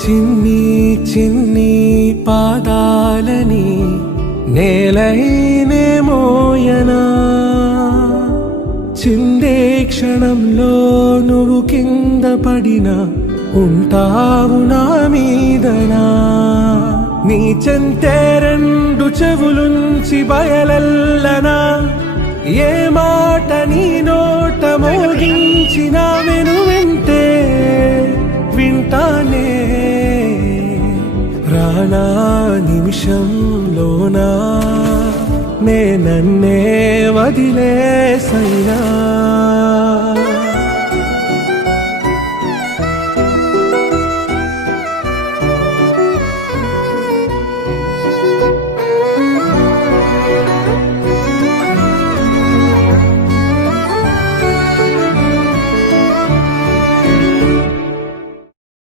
చిన్ని చిన్ని పాదాలని నేలైనే మోయనా, చిందే క్షణంలో నువ్వు కింద పడినా ఉంటావు నా మీదనా. నీ చెంతే రెండు చెవులుంచి బయలెల్లనా, ఏ మాట నీ నోట మోగించినా వెనువెంటే వింటానే. రానా నిమిషంలోనా నే నన్నే వదిలేసైనా.